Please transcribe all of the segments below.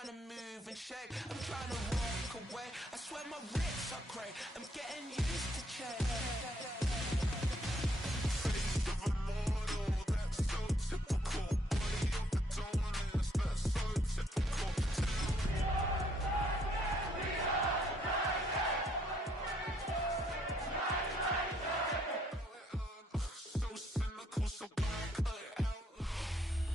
trying to move and shake, I'm trying to walk away. I swear my wrists are great, I'm getting used to change.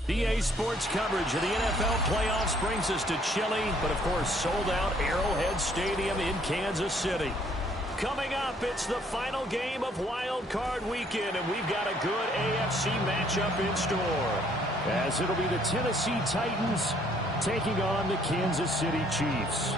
EA Sports coverage of the NFL playoffs brings us to chilly, but of course sold out Arrowhead Stadium in Kansas City. Coming up, it's the final game of Wild Card Weekend, and we've got a good AFC matchup in store, as it'll be the Tennessee Titans taking on the Kansas City Chiefs.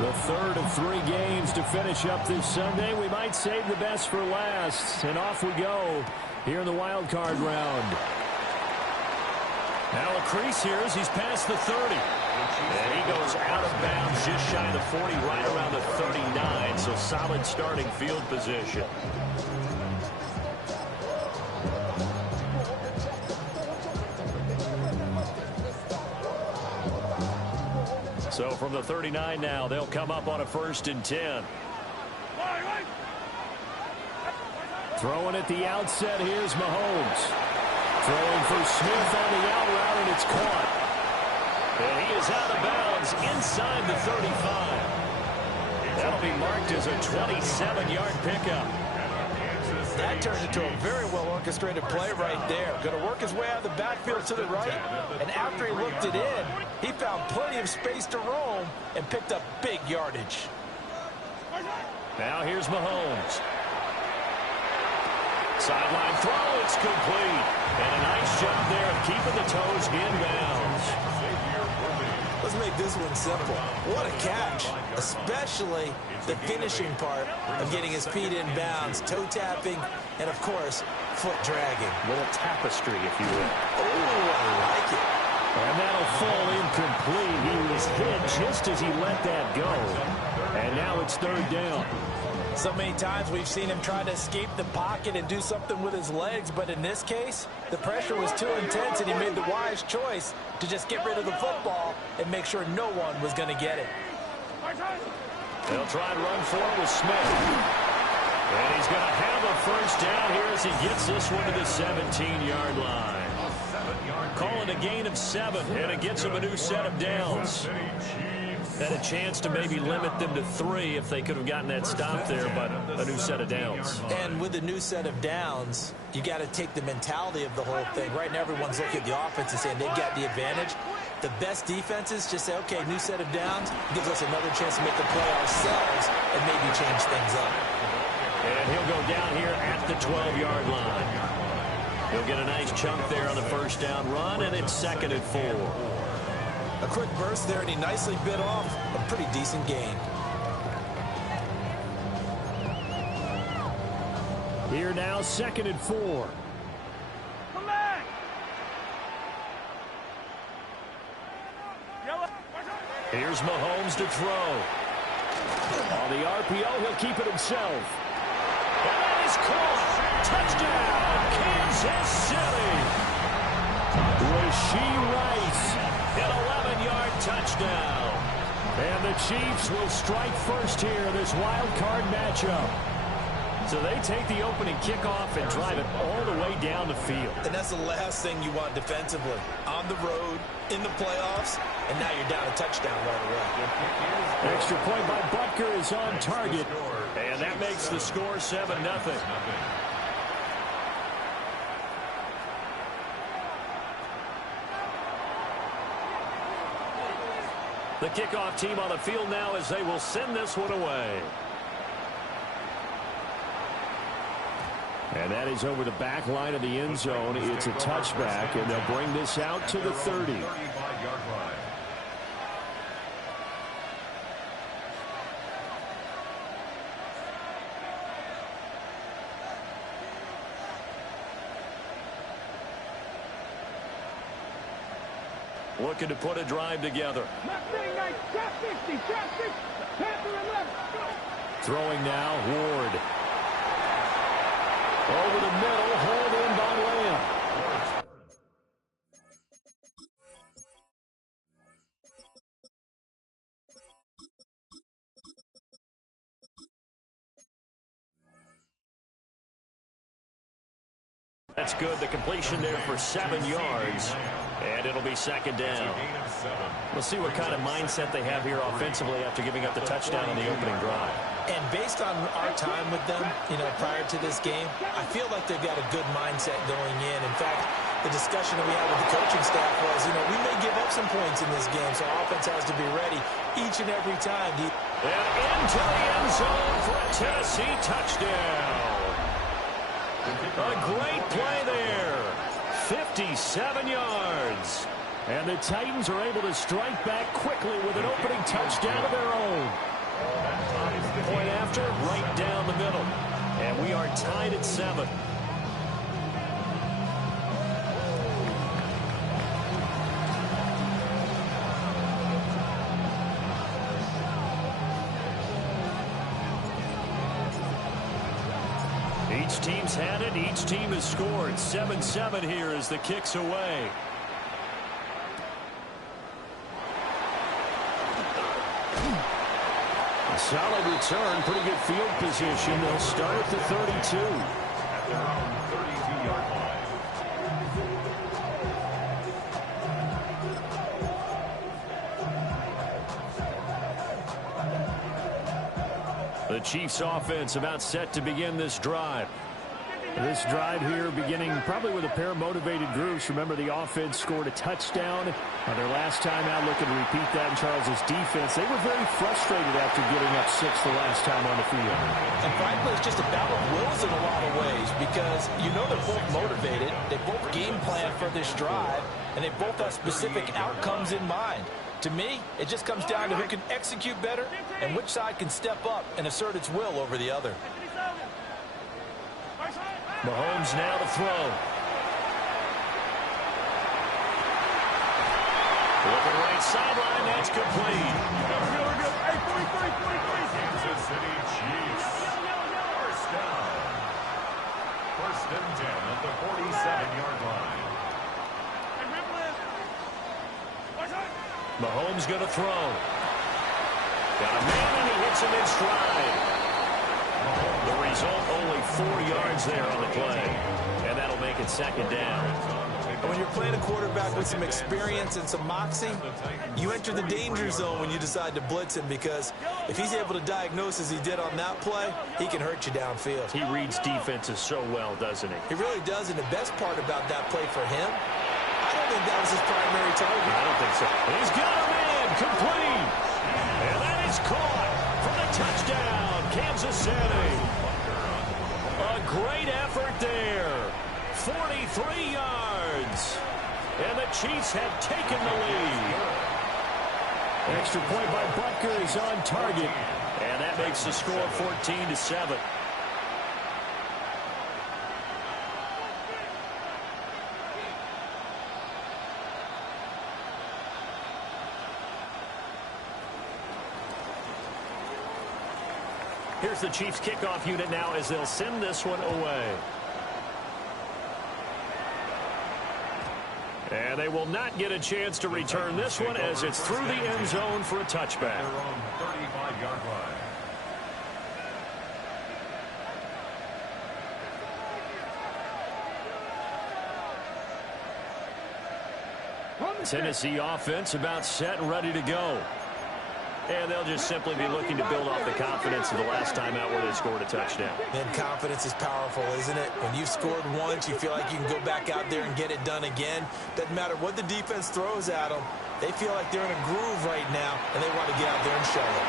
The third of 3 games to finish up this Sunday. We might save the best for last. And off we go here in the wild card round. Now a crease here as he's past the 30. And he goes out of bounds just shy of the 40, right around the 39. So solid starting field position. So from the 39 now, they'll come up on a 1st and 10. Throwing at the outset, here's Mahomes. Throwing for Smith on the out route, and it's caught. And he is out of bounds inside the 35. That'll be marked as a 27-yard pickup. That turned into a very well-orchestrated play right there. Going to work his way out of the backfield to the right, and after he looked it in, he found plenty of space to roam and picked up big yardage. Now here's Mahomes. Sideline throw, it's complete. And a nice job there of keeping the toes inbounds. Let's make this one simple. What a catch, especially the finishing part of getting his feet in bounds, toe tapping, and of course, foot dragging. A little tapestry, if you will. Oh, I like it. And that'll fall incomplete. He was hit just as he let that go. And now it's 3rd down. So many times we've seen him try to escape the pocket and do something with his legs, but in this case, the pressure was too intense and he made the wise choice to just get rid of the football and make sure no one was going to get it. They'll try and run for it with Smith. And he's going to have a 1st down here as he gets this one to the 17-yard line. Calling a gain of 7, and it gets him a new set of downs. Had a chance to maybe limit them to 3 if they could have gotten that stop there, but a new set of downs. And with a new set of downs, you got to take the mentality of the whole thing. Right now, everyone's looking at the offense and saying they've got the advantage. The best defenses just say, okay, new set of downs, gives us another chance to make a play ourselves and maybe change things up. And he'll go down here at the 12-yard line. He'll get a nice chunk there on the 1st down run, and it's 2nd and 4. A quick burst there, and he nicely bit off a pretty decent gain. Here now, 2nd and 4. Come back! Here's Mahomes to throw. On the RPO, he'll keep it himself. And that is caught. Touchdown, Kansas City. Rashee Rice, an 11-yard touchdown. And the Chiefs will strike first here in this wild card matchup. So they take the opening kickoff and drive it all the way down the field. And that's the last thing you want defensively. On the road, in the playoffs, and now you're down a touchdown right away. Extra point by Butker is on target. And that makes the score 7-0. The kickoff team on the field now as they will send this one away. And that is over the back line of the end zone. It's a touchback, and they'll bring this out to the 30. looking to put a drive together. Throwing now, Ward. Over the middle, hauled in by Lamb. That's good. The completion there for 7 yards. And it'll be second down. We'll see what kind of mindset they have here offensively after giving up the touchdown on the opening drive. And based on our time with them, prior to this game, I feel like they've got a good mindset going in. In fact, the discussion that we had with the coaching staff was, we may give up some points in this game, so offense has to be ready each and every time. And into the end zone for a Tennessee touchdown. A great play there. 57 yards. And the Titans are able to strike back quickly with an opening touchdown of their own. Point after, right down the middle. And we are tied at 7. Each team's had it. Each team has scored. 7-7 here as the kick's away. A solid return. Pretty good field position. They'll start at the 32. At their own 32-yard line. The Chiefs offense about set to begin this drive. This drive here beginning probably with a pair of motivated groups. Remember, the offense scored a touchdown on their last time out. Looking to repeat that in Charles's defense. They were very frustrated after giving up 6 the last time on the field. And frankly, it's just a battle of wills in a lot of ways because they're both motivated. They both game plan for this drive, and they both have specific outcomes in mind. To me, it just comes down to who can execute better and which side can step up and assert its will over the other. Mahomes now to throw. Looking right sideline, that's complete. Kansas City Chiefs. First down. 1st and 10 at the 47-yard line. Mahomes going to throw. Got a man and he hits him in stride. The result, only 4 yards there on the play. And that'll make it second down. When you're playing a quarterback with some experience and some moxie, you enter the danger zone when you decide to blitz him because if he's able to diagnose as he did on that play, he can hurt you downfield. He reads defenses so well, doesn't he? He really does, and the best part about that play for him, I don't think that was his primary target. I don't think so. He's got him in, complete. And that is caught for the touchdown, Kansas City. A great effort there. 43 yards. And the Chiefs have taken the lead. Extra point by Butker is on target. And that makes the score 14-7. Here's the Chiefs kickoff unit now as they'll send this one away. And they will not get a chance to return this one as it's through the end zone for a touchback. Their own 35-yard line. Tennessee offense about set and ready to go. And they'll just simply be looking to build off the confidence of the last time out where they scored a touchdown. And confidence is powerful, isn't it? When you've scored once, you feel like you can go back out there and get it done again. Doesn't matter what the defense throws at them. They feel like they're in a groove right now, and they want to get out there and show it.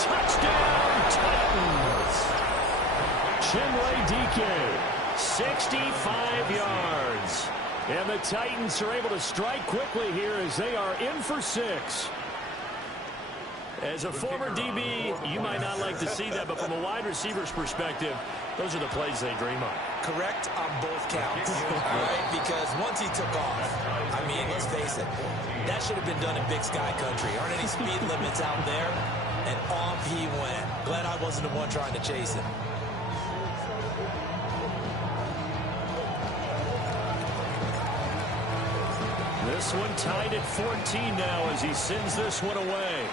Touchdown, Titans! Chinwe Dike, 65 yards. And the Titans are able to strike quickly here as they are in for 6. As a former DB, you might not like to see that, but from a wide receiver's perspective, Those are the plays they dream of. Correct on both counts. All right, because once he took off, I mean, let's face it, that should have been done in Big Sky country. Aren't any speed limits out there? And off he went. Glad I wasn't the one trying to chase him. This one tied at 14 now as he sends this one away.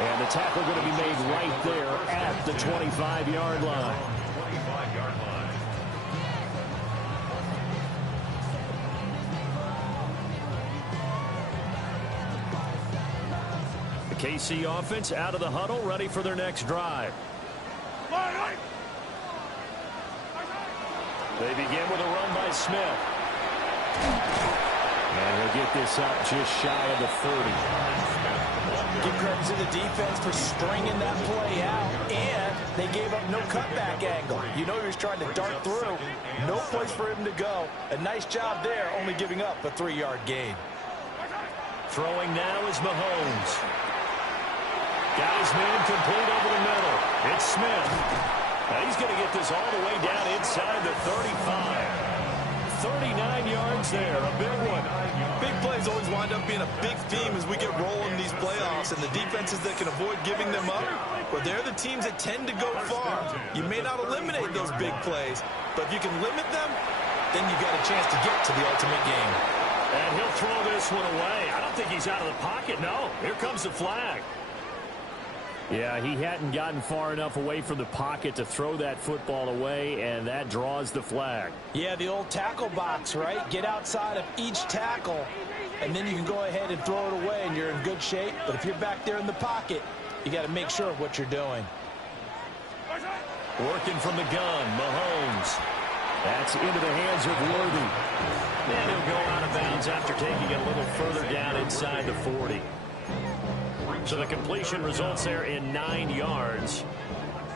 And the tackle going to be made right there at the 25-yard line. 25-yard line. The KC offense out of the huddle, ready for their next drive. They begin with a run by Smith. And he'll get this up just shy of the 30. Give credit to the defense for stringing that play out, and they gave up no cutback angle. You know he was trying to dart through. No place for him to go. A nice job there, only giving up a 3-yard gain. Throwing now is Mahomes. Got his man complete over the middle. It's Smith. Now he's going to get this all the way down inside the 35. 39 yards there, a big one. Big plays always wind up being a big theme as we get rolling these playoffs, and the defenses that can avoid giving them up, well, they're the teams that tend to go far. You may not eliminate those big plays, but if you can limit them, then you've got a chance to get to the ultimate game. And he'll throw this one away. I don't think he's out of the pocket, no. Here comes the flag. Yeah, he hadn't gotten far enough away from the pocket to throw that football away, and that draws the flag. Yeah, the old tackle box, right? Get outside of each tackle, and then you can go ahead and throw it away, and you're in good shape. But if you're back there in the pocket, you got to make sure of what you're doing. Working from the gun, Mahomes. That's into the hands of Worthy. And he'll go out of bounds after taking it a little further down inside the 40. So the completion results there in 9 yards.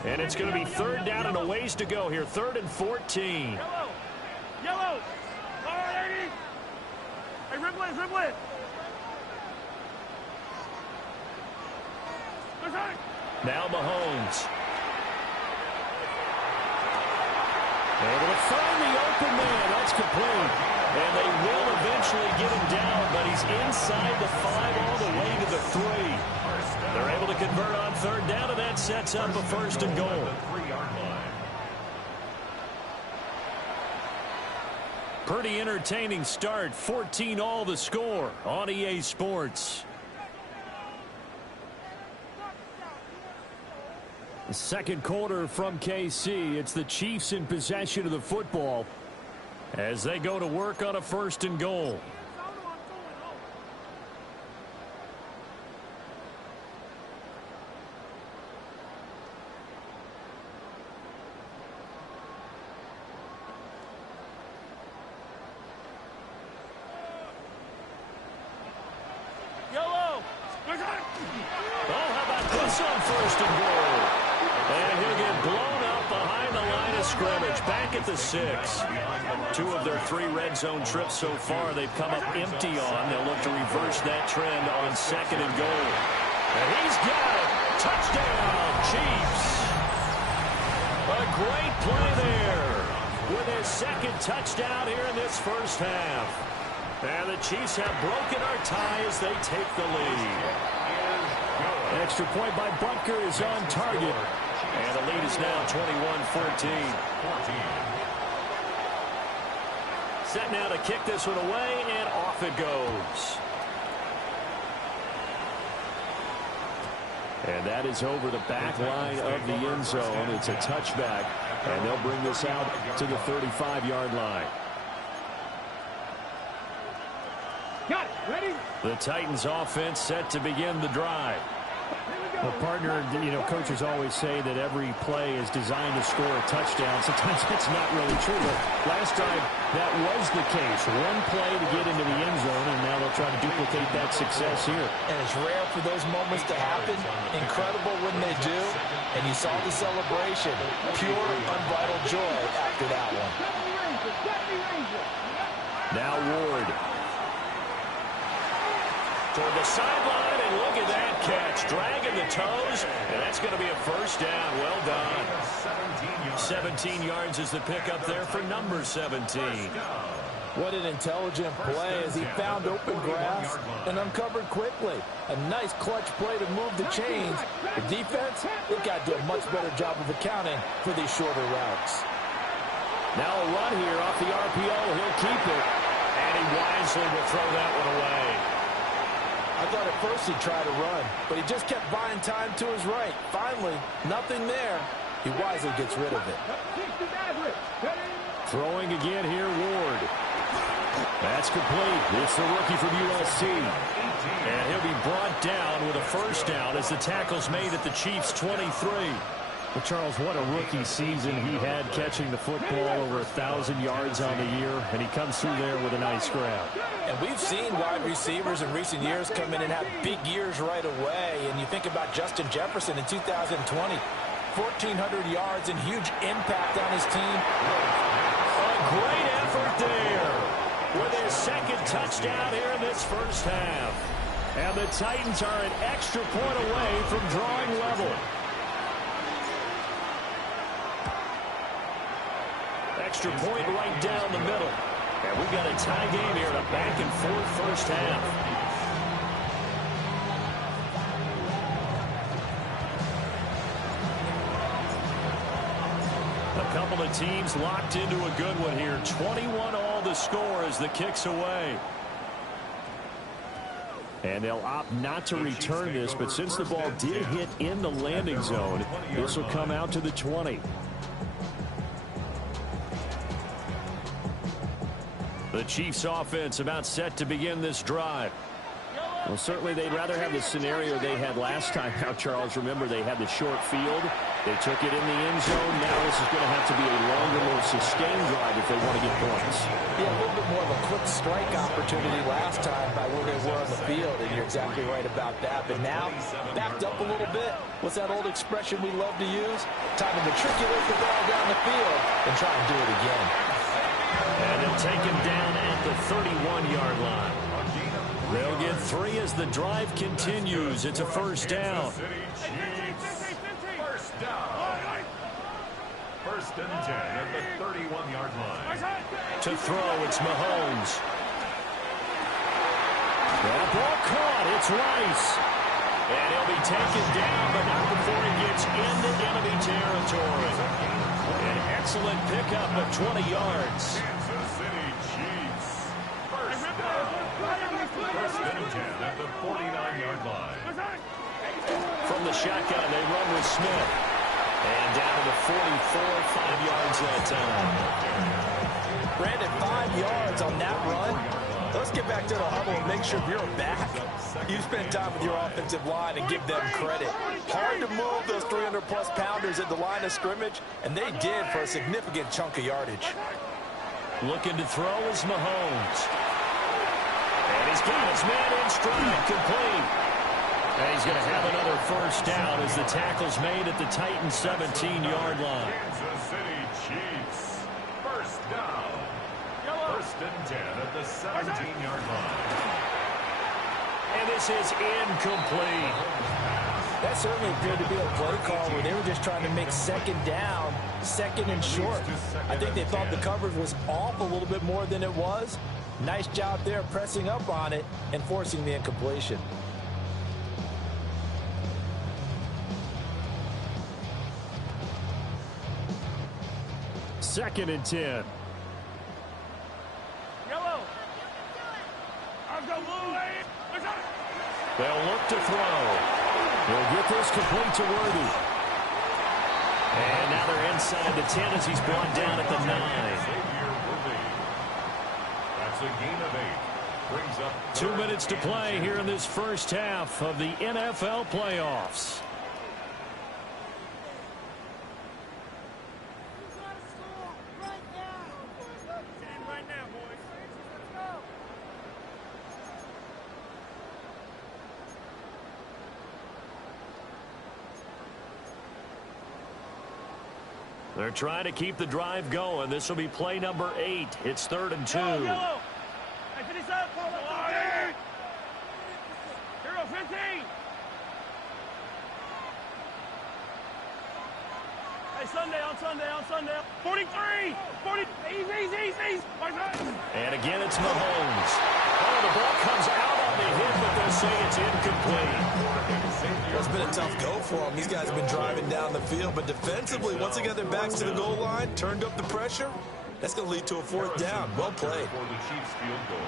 And it's going to be third down and a ways to go here. 3rd and 14. Yellow! Yellow! All right, Ernie! Hey, ribble it, ribble it! Now Mahomes. Able to find the open man. That's complete. And they will eventually get him down, but he's inside the 5 all the way to the 3. They're able to convert on 3rd down, and that sets up a 1st and goal. 3-yard line. Pretty entertaining start. 14 all the score on EA Sports. The second quarter from KC. It's the Chiefs in possession of the football as they go to work on a 1st and goal. Yellow! Oh, how about this on 1st and goal? And he'll get blown up behind the line of scrimmage. Back at the 6. 2 of their 3 red zone trips so far they've come up empty on. They'll look to reverse that trend on 2nd and goal. And he's got it. Touchdown, Chiefs. A great play there with his 2nd touchdown here in this first half. And the Chiefs have broken our tie as they take the lead. An extra point by Butker is on target. And the lead is now 21-14. Set now to kick this one away, and off it goes. And that is over the back line of the end zone. It's a touchback, and they'll bring this out to the 35-yard line. Got it. Ready? The Titans offense set to begin the drive. Well, partner, you know, coaches always say that every play is designed to score a touchdown. Sometimes that's not really true. But last time, that was the case. One play to get into the end zone, and now they'll try to duplicate that success here. And it's rare for those moments to happen. Incredible when they do. And you saw the celebration. Pure, unbridled joy after that one. Now Ward. toward the sideline, and look at that catch. Dragging the toes, and that's going to be a first down. Well done. 17 yards is the pickup there for number 17. What an intelligent play as he found open grass and uncovered quickly. A nice clutch play to move the chains. The defense, they've got to do a much better job of accounting for these shorter routes. Now a run here off the RPO. He'll keep it. And he wisely will throw that one away. I thought at first he'd try to run, but he just kept buying time to his right. Finally, nothing there. He wisely gets rid of it. Throwing again here, Ward. That's complete. It's the rookie from USC. And he'll be brought down with a first down as the tackle's made at the Chiefs' 23. Well, Charles, what a rookie season he had catching the football, over 1,000 yards on the year, and he comes through there with a nice grab. And we've seen wide receivers in recent years come in and have big years right away. And you think about Justin Jefferson in 2020, 1,400 yards and huge impact on his team. A great effort there with his second touchdown here in this first half. And the Titans are an extra point away from drawing level. Extra point right down the middle. And we've got a tie game here in a back-and-forth first half. A couple of teams locked into a good one here. 21 all the score as the kick's away. And they'll opt not to return this, but since the ball did hit in the landing zone, this will come out to the 20. The Chiefs offense about set to begin this drive. Well, certainly they'd rather have the scenario they had last time out, Charles. Remember, they had the short field. They took it in the end zone. Now this is going to have to be a longer, more sustained drive if they want to get points. Yeah, a little bit more of a quick strike opportunity last time by where they were on the field, and you're exactly right about that. But now, backed up a little bit. What's that old expression we love to use? Time to matriculate the ball down the field and try and do it again. And they'll take him down at the 31-yard line. They'll get 3 as the drive continues. It's a first down. First down. First and 10 at the 31-yard line. To throw, it's Mahomes. That ball caught. It's Rice. And he'll be taken down, but not before he gets into enemy territory. An excellent pickup of 20 yards. Kansas City Chiefs. First down. First and 10 at the 49-yard line. From the shotgun, they run with Smith. And down to the 44, 5 yards that time. Brandon, 5 yards on that run. Let's get back to the huddle and make sure you're back. You spend time with your offensive line and give them credit. Hard to move those 300-plus pounders at the line of scrimmage, and they did for a significant chunk of yardage. Looking to throw is Mahomes. And he's got his man in stride, complete. And he's going to have another first down as the tackle's made at the Titans' 17-yard line. Kansas City Chiefs. First down. First and 10 at the 17-yard line. And this is incomplete. That certainly appeared to be a play call where they were just trying to make second down, second and short. I think they thought the coverage was off a little bit more than it was. Nice job there pressing up on it and forcing the incompletion. Second and 10. They'll look to throw. They'll get this complete to Worthy. And now they're inside the 10 as he's brought down at the 9. That's a gain of 8. Brings up 2 minutes to play here in this first half of the NFL playoffs. They're trying to keep the drive going. This will be play number 8. It's 3rd and 2. Hey, Sunday, on Sunday. 43, 40, easy. And again, it's Mahomes. Oh, the ball comes out on the hit, but they'll say it's incomplete. It's been a tough go for them. These guys have been driving down the field, but defensively, once they get their backs to the goal line, turned up the pressure, that's going to lead to a fourth down. Well played. For the Chiefs field goal,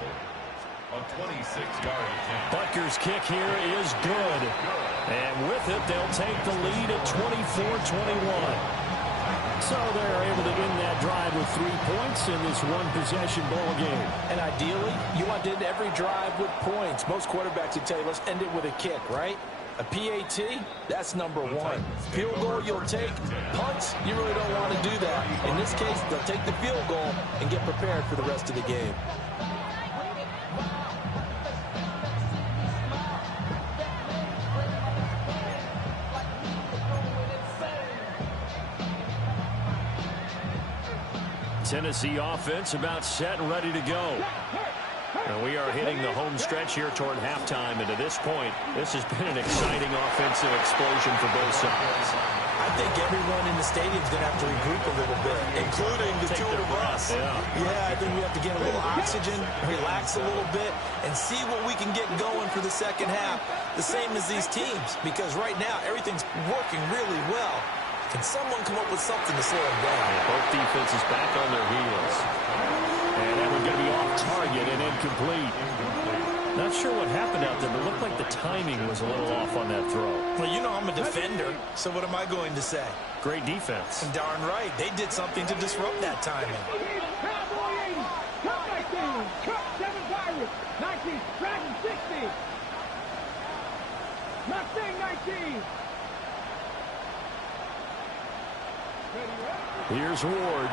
a 26-yard attempt. Butker's kick here is good. And with it, they'll take the lead at 24-21. So they're able to end that drive with 3 points in this one-possession ball game. And ideally, you want to end every drive with points. Most quarterbacks would tell you, let's end it with a kick, right? A PAT, that's number one. Field goal, you'll take. Punts, you really don't want to do that. In this case, they'll take the field goal and get prepared for the rest of the game. Tennessee offense about set and ready to go. And we are hitting the home stretch here toward halftime. And to this point, this has been an exciting offensive explosion for both sides. I think everyone in the stadium is going to have to regroup a little bit, including the two of us. Yeah, I think we have to get a little oxygen, relax a little bit, and see what we can get going for the second half. The same as these teams, because right now everything's working really well. Can someone come up with something to slow them down? Both defenses back on their heels. And that one's going to be off target and incomplete. Not sure what happened out there, but it looked like the timing was a little off on that throw. Well, you know I'm a defender, so what am I going to say? Great defense. And darn right, they did something to disrupt that timing. Cut 19, cut 7 Pirates, 19, Dragon 60. Mustang 19. Here's Ward.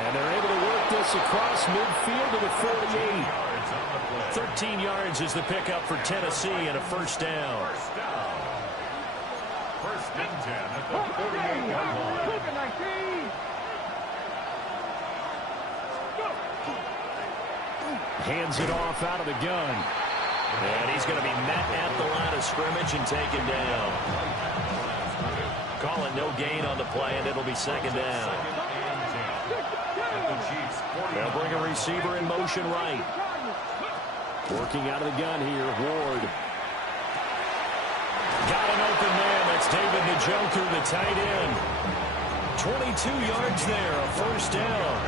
And they're able to work this across midfield to the 48. 13 yards is the pickup for Tennessee and a first down. First and 10 at the 48-yard line. Hands it off out of the gun. And he's going to be met at the line of scrimmage and taken down. Calling no gain on the play, and it'll be second down. They'll bring a receiver in motion right. Working out of the gun here, Ward. Got an open man. That's David Njoku, the tight end. 22 yards there, a first down.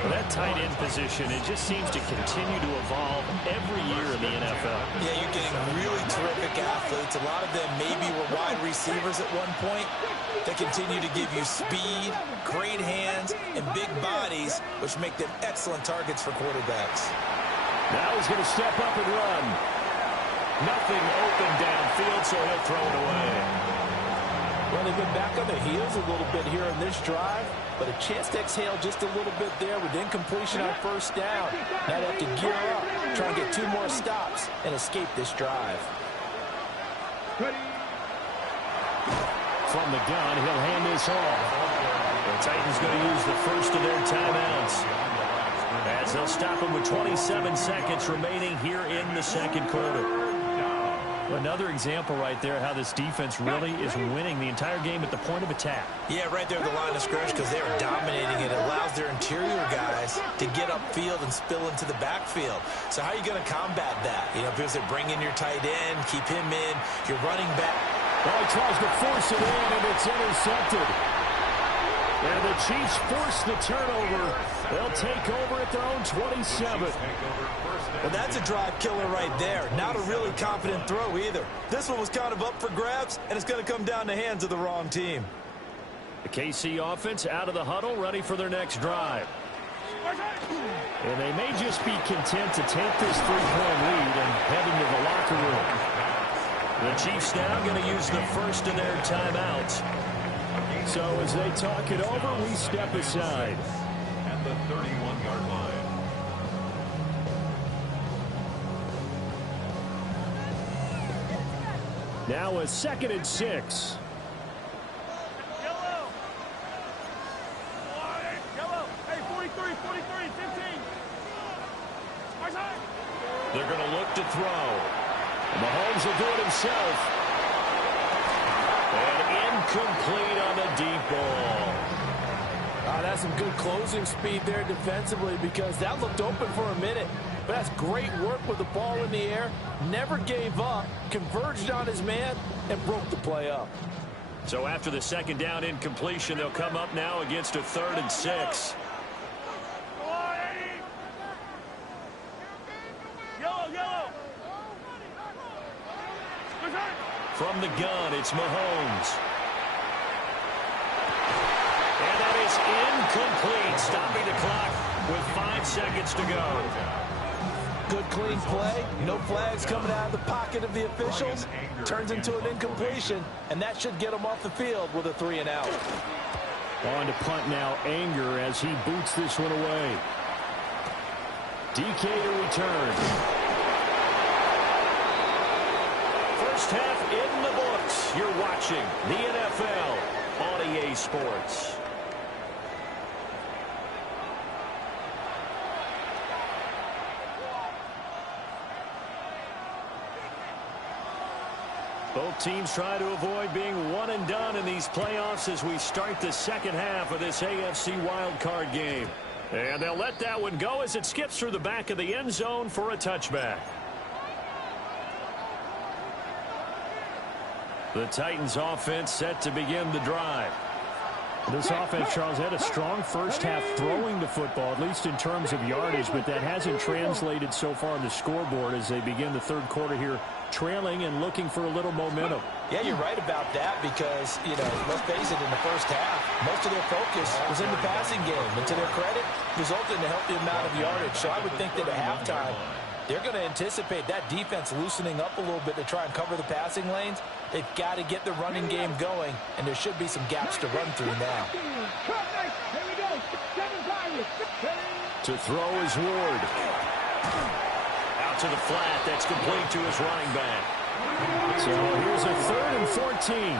Well, that tight end position, it just seems to continue to evolve every year in the NFL. Yeah, you're getting really terrific athletes. A lot of them maybe were wide receivers at one point. They continue to give you speed, great hands, and big bodies, which make them excellent targets for quarterbacks. Now he's going to step up and run. Nothing open downfield, so he'll throw it away. Well, they've been back on their heels a little bit here in this drive, but a chance to exhale just a little bit there with incompletion on first down. Now they have to gear up, try and get 2 more stops, and escape this drive. From the gun, he'll hand this off. The Titans going to use the first of their timeouts, as they'll stop him with 27 seconds remaining here in the second quarter. Another example right there how this defense really is winning the entire game at the point of attack. Yeah, right there at the line of scrimmage because they are dominating it. It allows their interior guys to get upfield and spill into the backfield. So how are you going to combat that? You know, because they bring in your tight end, keep him in, your running back. Well, he tries to force it in, and it's intercepted. And the Chiefs force the turnover. They'll take over at their own 27. Well, that's a drive killer right there. Not a really confident throw either. This one was kind of up for grabs, and it's going to come down the hands of the wrong team. The KC offense out of the huddle, ready for their next drive. And they may just be content to take this 3-point lead and head into the locker room. The Chiefs now going to use the first of their timeouts. So as they talk it over, we step aside. At the 31-yard line. Now a 2nd and 6. Yellow. Hey, 43, 15. They're going to look to throw. Mahomes will do it himself. And incomplete on the deep ball. That's some good closing speed there defensively because that looked open for a minute. But that's great work with the ball in the air. Never gave up, converged on his man, and broke the play up. So after the second down incompletion, they'll come up now against a 3rd and 6. From the gun, it's Mahomes. And that is incomplete, stopping the clock with 5 seconds to go. Good clean play, no flags coming out of the pocket of the officials. Turns into an incompletion, and that should get them off the field with a 3 and out. On to punt now, Anger as he boots this one away. DK to return. First half in the books. You're watching the NFL on EA Sports. Both teams try to avoid being one and done in these playoffs as we start the second half of this AFC wildcard game. And they'll let that one go as it skips through the back of the end zone for a touchback. The Titans offense set to begin the drive. This offense, Charles, had a strong first half throwing the football, at least in terms of yardage, but that hasn't translated so far on the scoreboard as they begin the third quarter here, trailing and looking for a little momentum. Yeah, you're right about that because, let's face it, in the first half, most of their focus was in the passing game. And to their credit, resulted in a healthy amount of yardage. So I would think that at halftime, they're going to anticipate that defense loosening up a little bit to try and cover the passing lanes. They've got to get the running game going, and there should be some gaps to run through now. To throw is Ward. Out to the flat. That's complete to his running back. So here's a 3rd and 14.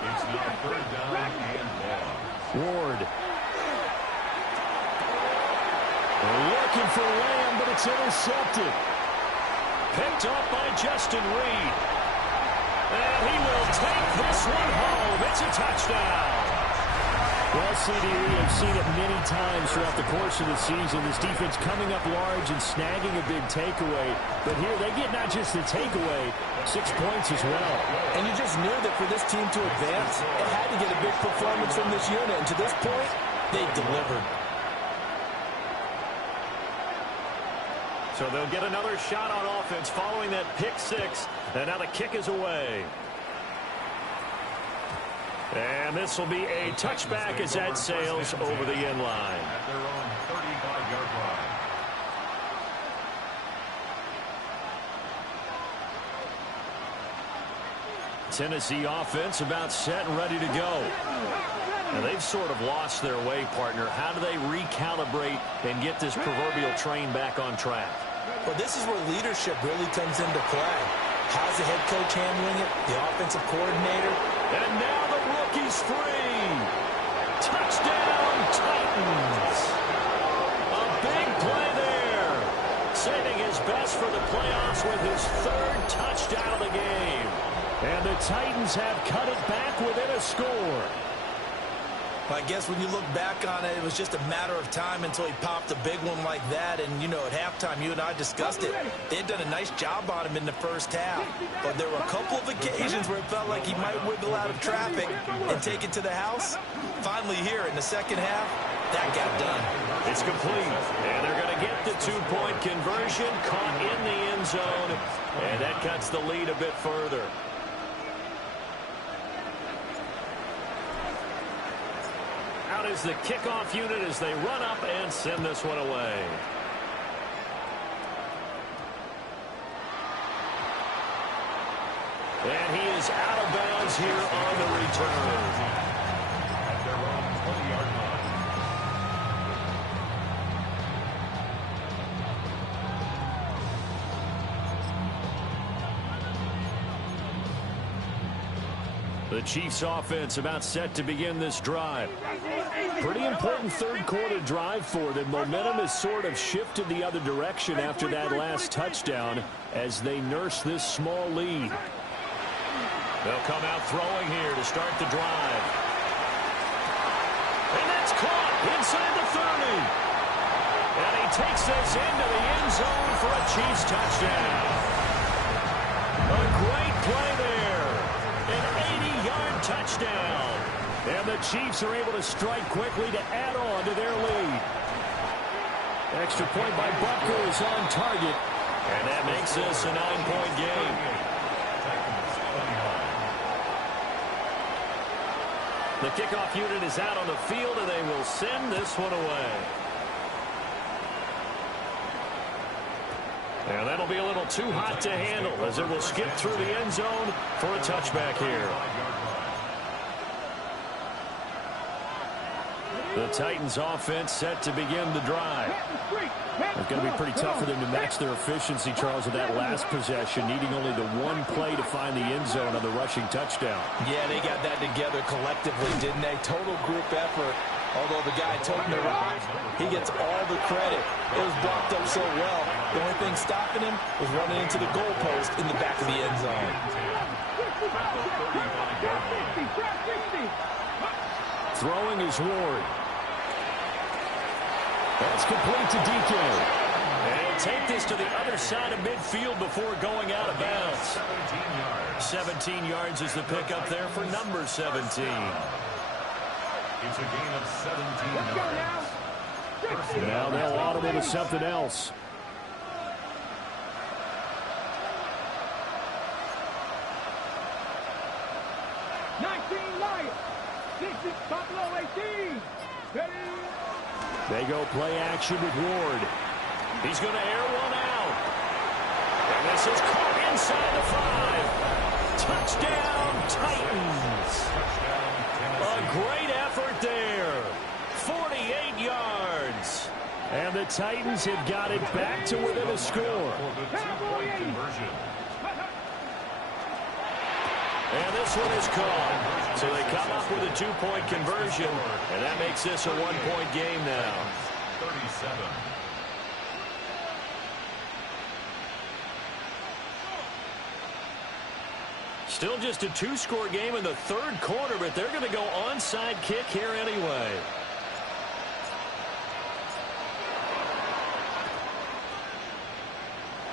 It's now 3rd down and long. Ward. Looking for Lamb, but it's intercepted. Picked up by Justin Reed. And he will take this one home. It's a touchdown. Well, CD, we have seen it many times throughout the course of the season. This defense coming up large and snagging a big takeaway. But here they get not just the takeaway, 6 points as well. And you just knew that for this team to advance, it had to get a big performance from this unit. And to this point, they delivered. So they'll get another shot on offense following that pick 6. And now the kick is away. And this will be a touchback as that sails over the end line. At their own 35-yard line. Tennessee offense about set and ready to go. Now they've sort of lost their way, partner. How do they recalibrate and get this proverbial train back on track? Well, this is where leadership really comes into play. How's the head coach handling it? The offensive coordinator? And now the rookie's free. Touchdown, Titans. A big play there. Saving his best for the playoffs with his 3rd touchdown of the game. And the Titans have cut it back within a score. I guess when you look back on it, it was just a matter of time until he popped a big one like that. And, at halftime, you and I discussed it. They had done a nice job on him in the first half. But there were a couple of occasions where it felt like he might wiggle out of traffic and take it to the house. Finally here in the second half, that got done. It's complete. And they're going to get the 2-point conversion, caught in the end zone. And that cuts the lead a bit further. Out is the kickoff unit as they run up and send this one away. And he is out of bounds here on the return. At their own 20-yard line. The Chiefs offense about set to begin this drive. Pretty important third quarter drive for them. Momentum has sort of shifted the other direction after that last touchdown as they nurse this small lead. They'll come out throwing here to start the drive. And that's caught inside the 30. And he takes this into the end zone for a Chiefs touchdown. A great play there. An 80-yard touchdown. And the Chiefs are able to strike quickly to add on to their lead. Extra point by Butker is on target. And that makes this a 9-point game. The kickoff unit is out on the field, and they will send this one away. And that'll be a little too hot to handle as it will skip through the end zone for a touchback here. The Titans offense set to begin the drive. It's going to be pretty tough for them to match their efficiency, Charles, with that last possession, needing only the one play to find the end zone on the rushing touchdown. Yeah, they got that together collectively, didn't they? Total group effort. Although the guy toting the rock, he gets all the credit. It was blocked up so well. The only thing stopping him was running into the goalpost in the back of the end zone. Throwing is Ward. That's complete to DK. And he'll take this to the other side of midfield before going out of bounds. 17 yards is the pickup there for number 17. It's a gain of 17 yards. Now they'll audible to something else. They go play action with Ward. He's going to air one out. And this is caught inside the 5. Touchdown, Titans. A great effort there. 48 yards. And the Titans have got it back to within a score. For the 2-point conversion. And this one is caught. So they come up with a 2-point conversion, and that makes this a 1-point game now. 37. Still just a 2-score game in the third quarter, but they're going to go onside kick here anyway.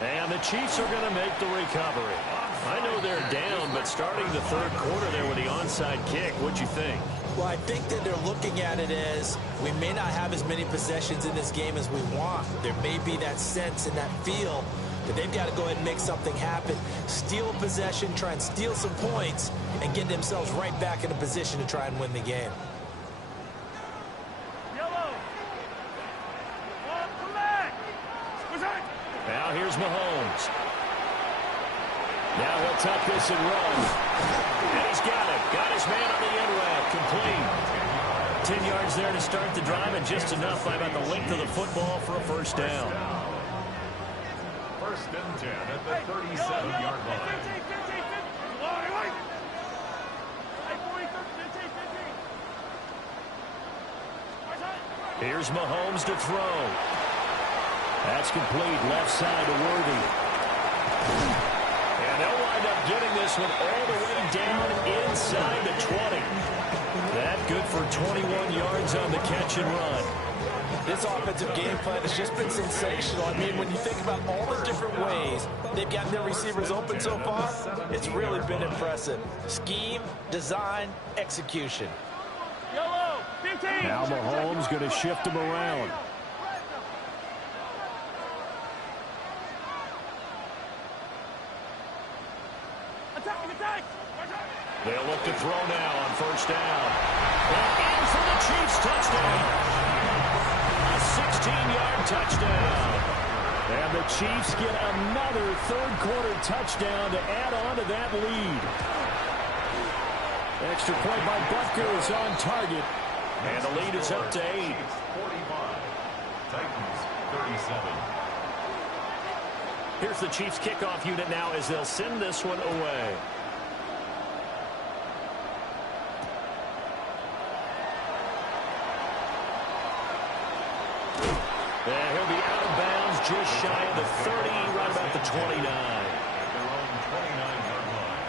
And the Chiefs are going to make the recovery. I know they're down, but starting the third quarter there with the onside kick, what'd you think? Well, I think that they're looking at it as we may not have as many possessions in this game as we want. There may be that sense and that feel that they've got to go ahead and make something happen, steal a possession, try and steal some points, and get themselves right back in a position to try and win the game. Now here's Mahomes. Now he'll tuck this and run. And he's got it. Got his man on the end route. Complete. 10 yards there to start the drive, and just enough by about the length of the football for a first down. First and 10 at the 37-yard line. Here's Mahomes to throw. That's complete. Left side to Worthy. And they'll wind up getting this one all the way down inside the 20. That good for 21 yards on the catch and run. This offensive game plan has just been sensational. I mean, when you think about all the different ways they've gotten their receivers open so far, it's really been impressive. Scheme, design, execution. Now Mahomes going to shift him around. They'll look to throw now on first down. And in for the Chiefs touchdown. A 16-yard touchdown. And the Chiefs get another third-quarter touchdown to add on to that lead. Extra point by Butker is on target. And the lead is up to 8. 45. Titans 37. Here's the Chiefs kickoff unit now as they'll send this one away. And he'll be out of bounds just shy of the 30, right about the 29. At their own 29-yard line.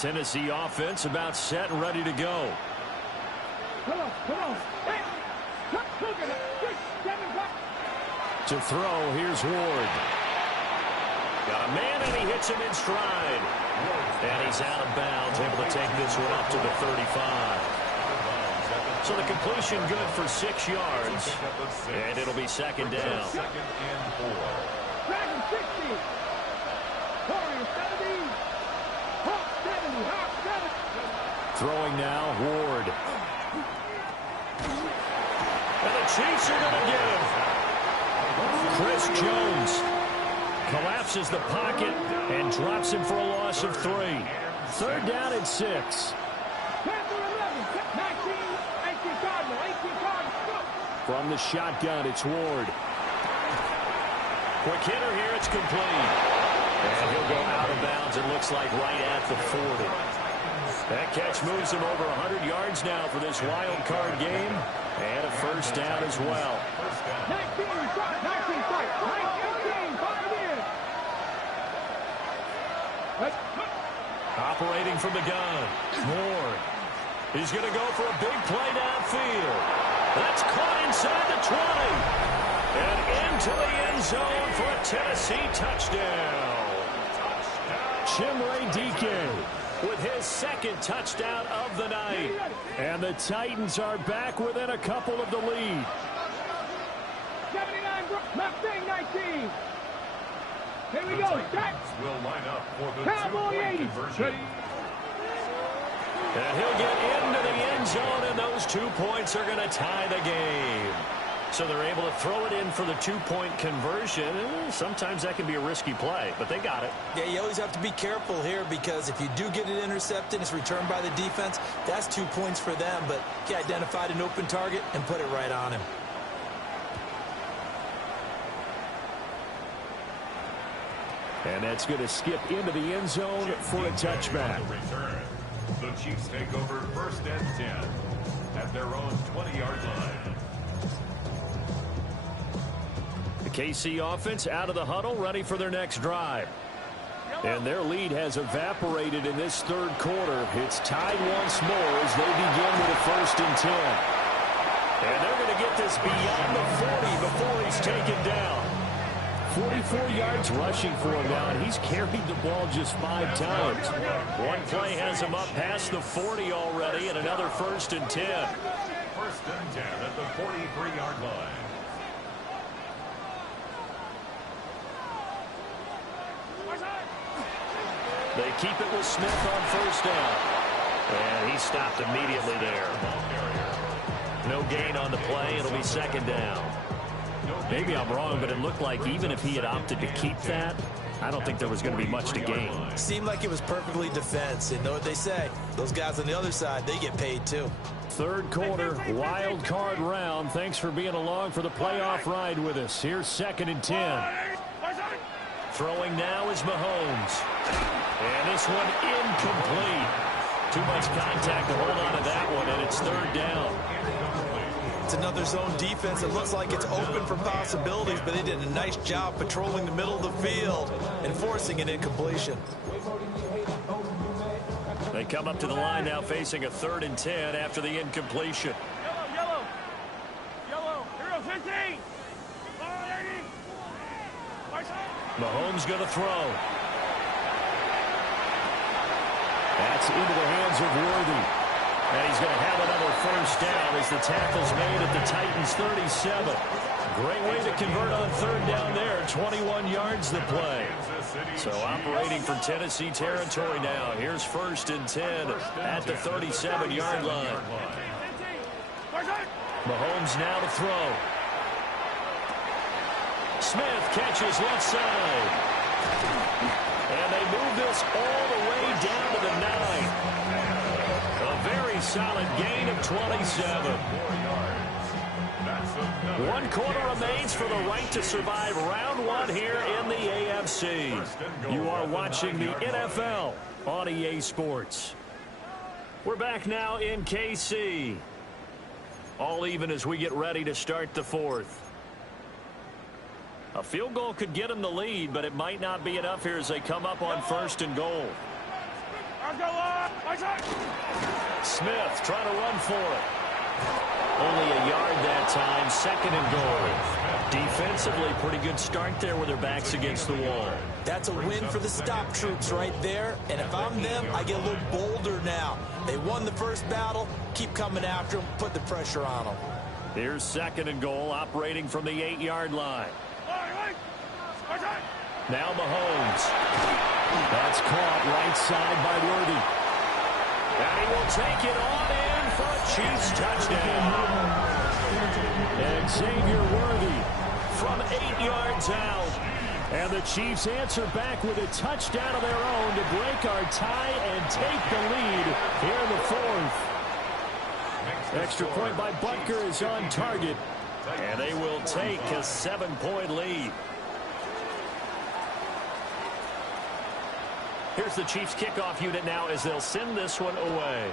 Tennessee offense about set and ready to go. Come on, come on. Hey, To throw, here's Ward. Got a man, and he hits him in stride. And he's out of bounds, able to take this one up to the 35. So the completion good for 6 yards. And it'll be second down. Second and 4. Dragon 60. Warrior 70. Hawk 70. Hawk 70. Throwing now, Ward. And the Chiefs are going to get him. Chris Jones collapses the pocket and drops him for a loss of 3. Third down and 6. From the shotgun, it's Ward. Quick hitter here, it's complete. And he'll go out of bounds, it looks like right at the 40. That catch moves him over 100 yards now for this wild card game. And a first down as well. 19, 19, Operating from the gun. Moore. He's going to go for a big play downfield. That's caught inside the 20. And into the end zone for a Tennessee touchdown. Chimere Dike with his second touchdown of the night. And the Titans are back within a couple of the lead. 79, Mustang 19. Here we go. Will line up for the Cowboy 2-point 80. conversion. And he'll get into the end zone, and those 2 points are going to tie the game. So they're able to throw it in for the 2-point conversion. Sometimes that can be a risky play, but they got it. Yeah, you always have to be careful here because if you do get it intercepted, it's returned by the defense. That's 2 points for them, but he identified an open target and put it right on him. And that's going to skip into the end zone for a touchback. Return. The Chiefs take over first and 10 at their own 20-yard line. The KC offense out of the huddle, ready for their next drive. And their lead has evaporated in this third quarter. It's tied once more as they begin with a first and 10. And they're going to get this beyond the 40 before he's taken down. 44 yards rushing for him now, and he's carried the ball just 5 times. One play has him up past the 40 already, and another first and 10. First and 10 at the 43-yard line. They keep it with Smith on first down. And he stopped immediately there. No gain on the play. It'll be second down. Maybe I'm wrong, but it looked like even if he had opted to keep that, I don't think there was going to be much to gain. Seemed like it was perfectly defense. And know what they say? Those guys on the other side, they get paid too. Third quarter, wild card round. Thanks for being along for the playoff ride with us. Here's second and 10. Throwing now is Mahomes. And this one incomplete. Too much contact to hold on to that one, and it's third down. It's another zone defense. It looks like it's open for possibilities, but they did a nice job patrolling the middle of the field and forcing an incompletion. They come up to the line now facing a third and 10 after the incompletion. Yellow. Hero 15. Mahomes going to throw. That's into the hands of Worthy. And he's going to have another first down as the tackle's made at the Titans' 37. Great way to convert on third down there. 21 yards the play. So operating for Tennessee territory now. Here's first and 10 at the 37-yard line. Mahomes now to throw. Smith catches left side. And they move this all the way down to the 9. A very solid gain of 27. 1 quarter remains for the right to survive round 1 here in the AFC. You are watching the NFL on EA Sports. We're back now in KC. All even as we get ready to start the fourth. A field goal could get them the lead, but it might not be enough here as they come up on first and goal. Smith trying to run for it. Only a yard that time, 2nd and goal. Defensively, pretty good start there with their backs against the wall. That's a win for the stop troops right there. And if I'm them, I get a little bolder now. They won the first battle. Keep coming after them. Put the pressure on them. Here's 2nd and goal, operating from the 8-yard line. Now Mahomes. That's caught right side by Worthy. And he will take it on in for a Chiefs touchdown. And Xavier Worthy from 8 yards out. And the Chiefs answer back with a touchdown of their own to break our tie and take the lead here in the 4th. Extra point by Butker is on target. And they will take a 7-point lead. Here's the Chiefs kickoff unit now as they'll send this one away.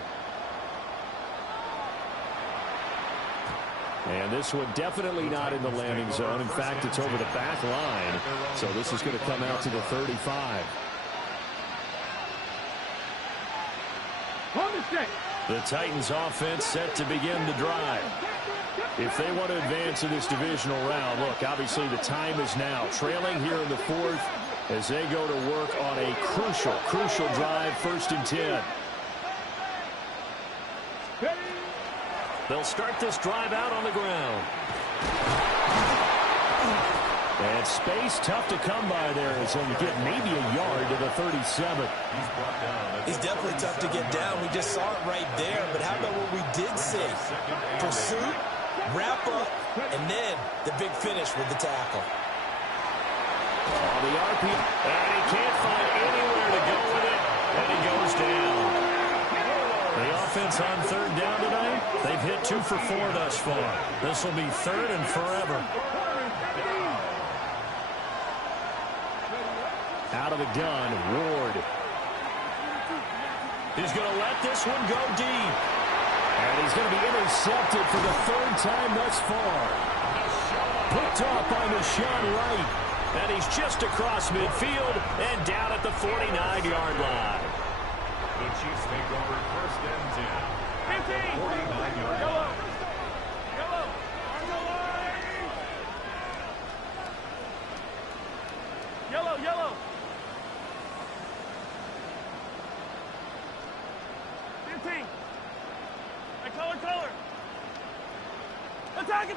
And this one definitely not in the landing zone. In fact, it's over the back line. So this is going to come out to the 35. The Titans offense set to begin the drive. If they want to advance in this divisional round, look, obviously the time is now. Trailing here in the 4th as they go to work on a crucial drive, 1st and 10. They'll start this drive out on the ground. And space tough to come by there as he'll get maybe a yard to the 37. He's definitely tough to get down. We just saw it right there. But how about what we did see? Pursuit, wrap up, and then the big finish with the tackle. On the RP, and he can't find anywhere to go with it, and he goes down. The offense on 3rd down tonight, they've hit 2 for 4 thus far. This will be 3rd and forever. Out of the gun, Ward. He's going to let this one go deep. And he's going to be intercepted for the 3rd time thus far. Picked off by Rashawn Wright. And he's just across midfield and down at the 49-yard line. The Chiefs take over 1st and 10. 49-yard line. Yellow. 15. Hey, color. Attack.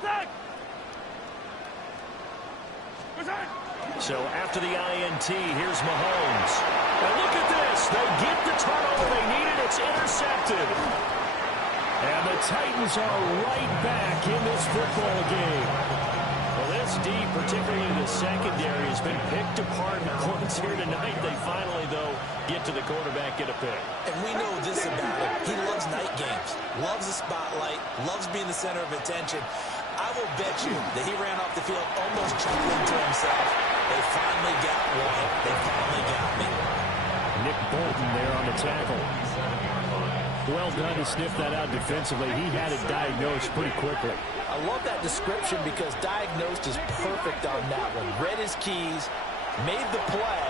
So after the INT, here's Mahomes. And look at this. They get the turnover they needed. It's intercepted. And the Titans are right back in this football game. Well, this D, particularly the secondary, has been picked apart in points here tonight. They finally, though, get to the quarterback, get a pick. And we know this about him. He loves night games, loves the spotlight, loves being the center of attention. I will bet you that he ran off the field almost chuckling to himself. They finally got one. They finally got me. Nick Bolton there on the tackle. Well done to sniff that out defensively. He had it diagnosed pretty quickly. I love that description because diagnosed is perfect on that one. Read his keys, made the play,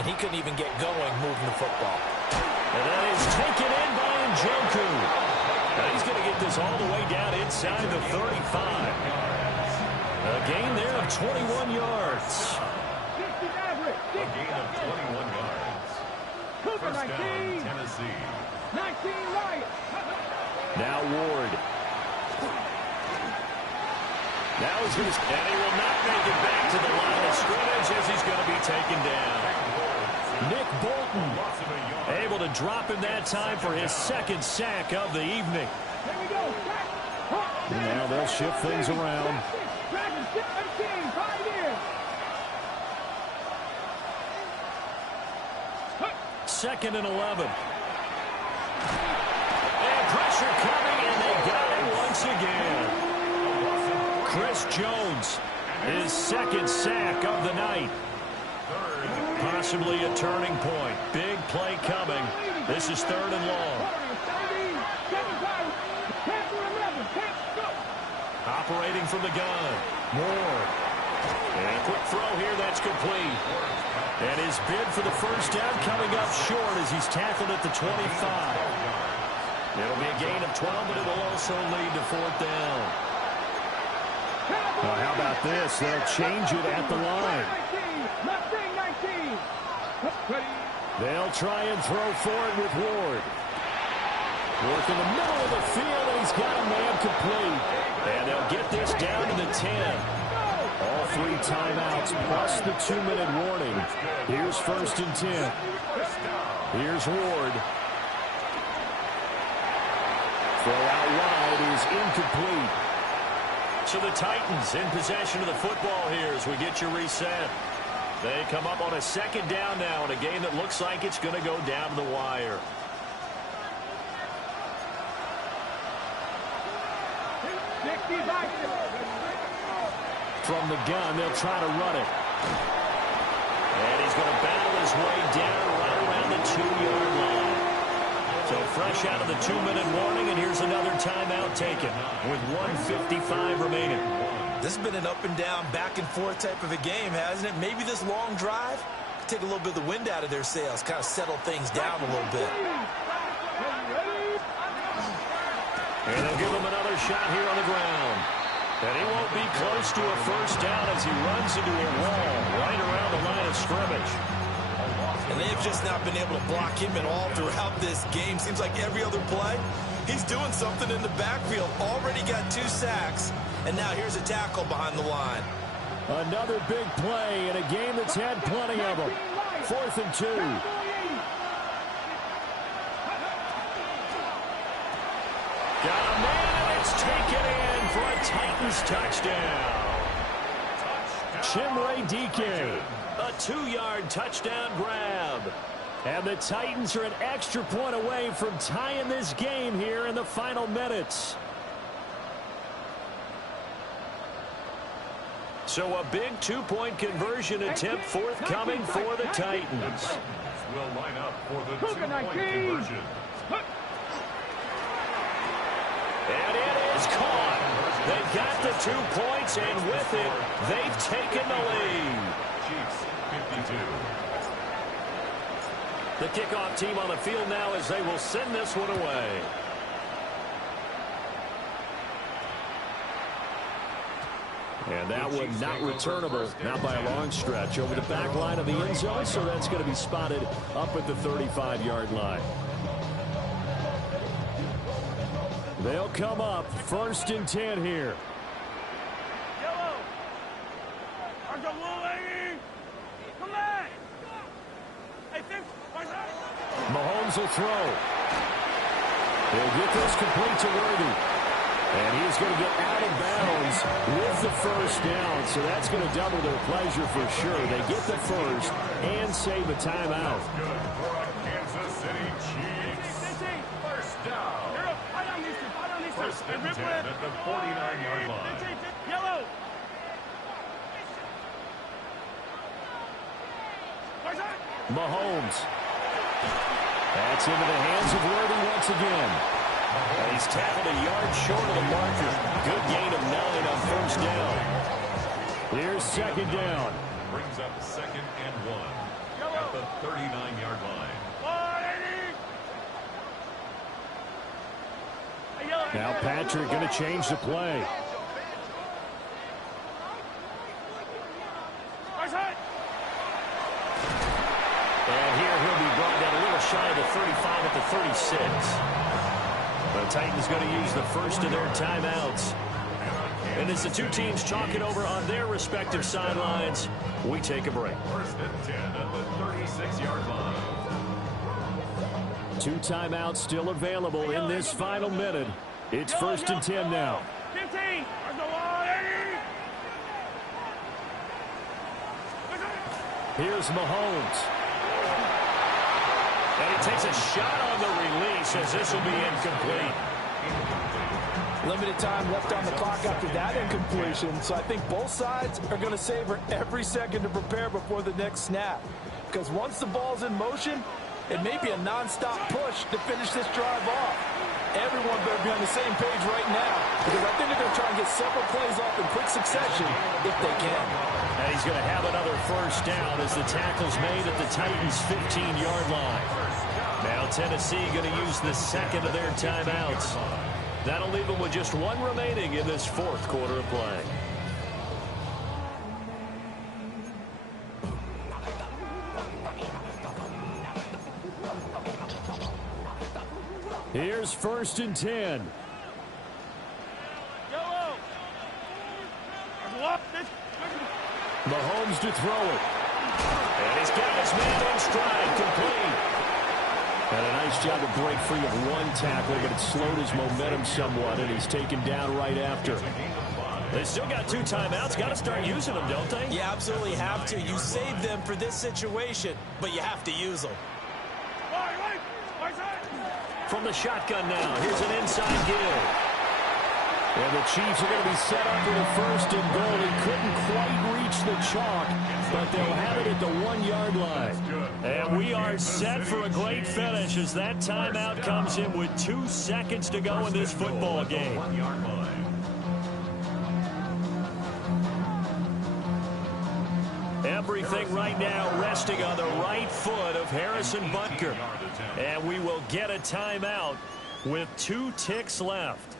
and he couldn't even get going moving the football. And that is taken in by Njoku. Now he's going to get this all the way down inside the 35. A gain there of 21 yards. A gain of 21 yards. 1st down, Tennessee. 19 right. Now Ward. Now he's going to, and he will not make it back to the line of scrimmage as he's going to be taken down. Nick Bolton able to drop him that time for his 2nd sack of the evening. Now they'll shift things around. 2nd and 11. And pressure coming, and they got it once again. Chris Jones, his 2nd sack of the night. Possibly a turning point. Big play coming. This is 3rd and long. Operating from the gun. Moore. And a quick throw here that's complete. And his bid for the first down coming up short as he's tackled at the 25. It'll be a gain of 12, but it will also lead to fourth down. Well, how about this? They'll change it at the line. They'll try and throw for it with Ward. Work in the middle of the field, and he's got a man complete. And they'll get this down to the 10. All 3 timeouts plus the 2-minute warning. Here's 1st and 10. Here's Ward. Throw out wide is incomplete. So the Titans in possession of the football here as we get you reset. They come up on a 2nd down now in a game that looks like it's going to go down to the wire. From the gun, they'll try to run it. And he's going to battle his way down right around the 2-yard line. So fresh out of the 2-minute warning, and here's another timeout taken with 1:55 remaining. This has been an up-and-down, back-and-forth type of a game, hasn't it? Maybe this long drive take a little bit of the wind out of their sails, kind of settle things down a little bit. And they'll give him another shot here on the ground. And he won't be close to a first down as he runs into a wall right around the line of scrimmage. And they've just not been able to block him at all throughout this game. Seems like every other play, he's doing something in the backfield. Already got 2 sacks, and now here's a tackle behind the line. Another big play in a game that's had plenty of them. 4th and 2. Got a man, and it's taken in for a Titans touchdown. Chimere Dike. A 2-yard touchdown grab. And the Titans are an extra point away from tying this game here in the final minutes. So a big 2-point conversion attempt forthcoming for the Titans. Will line up for the 2-point conversion. And it is caught. They got the 2 points, and with it, they've taken the lead. Chiefs 52. The kickoff team on the field now as they will send this one away. And that one not returnable, not by a long stretch, over the back line of the end zone, so that's going to be spotted up at the 35-yard line. They'll come up 1st and 10 here. Mahomes will throw. He'll get this complete to Worthy. And he's going to get out of bounds with the first down. So that's going to double their pleasure for sure. They get the first and save a timeout. Good for a Kansas City Chiefs. First down. First and 10 at the 49-yard line. Yellow. Mahomes. That's into the hands of Worthy once again. And he's tackled a yard short of the marker. Good gain of 9 on first down. Here's 2nd down. Brings up 2nd and 1 at the 39-yard line. Now Patrick going to change the play. And here he'll be brought down a little shy of the 35 at the 36. The Titans going to use the first of their timeouts. And as the 2 teams talk it over on their respective sidelines, we take a break. First and 10 at the 36-yard line. 2 timeouts still available in this final minute. It's 1st and 10 now. 15. Here's Mahomes. And he takes a shot on the release as this will be incomplete. Limited time left on the clock after that incompletion, so I think both sides are going to savor every second to prepare before the next snap. Because once the ball's in motion, it may be a non-stop push to finish this drive off. Everyone better be on the same page right now, because I think they're going to try and get several plays off in quick succession if they can. And he's going to have another first down as the tackle's made at the Titans' 15-yard line. Now Tennessee going to use the second of their timeouts. That'll leave them with just one remaining in this fourth quarter of play. Here's 1st and 10. Mahomes to throw it. And he's got his man in stride, complete. And a nice job to break free of one tackle, but it slowed his momentum somewhat, and he's taken down right after. They still got 2 timeouts. Got to start using them, don't they? You absolutely have to. You save them for this situation, but you have to use them. From the shotgun now, here's an inside give. And the Chiefs are going to be set up for the 1st and goal. He couldn't quite reach the chalk, but they'll have it at the 1-yard line. And we are set for a great finish as that timeout comes in with 2 seconds to go in this football game. Everything right now resting on the right foot of Harrison Butker. And we will get a timeout with 2 ticks left.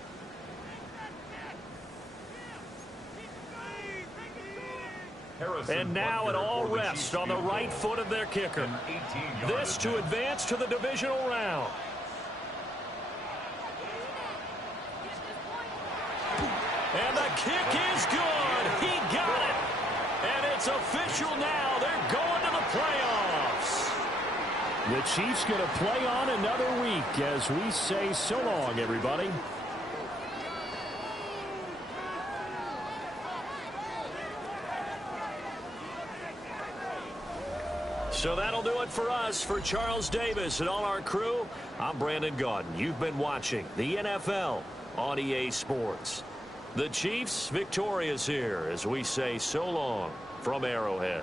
And now it all rests on the right foot of their kicker. This to advance to the divisional round. And the kick is good. He got it. And it's official now. They're going to the playoffs. The Chiefs going to play on another week as we say so long, everybody. So that'll do it for us. For Charles Davis and all our crew, I'm Brandon Gaudin. You've been watching the NFL on EA Sports. The Chiefs victorious here as we say so long from Arrowhead.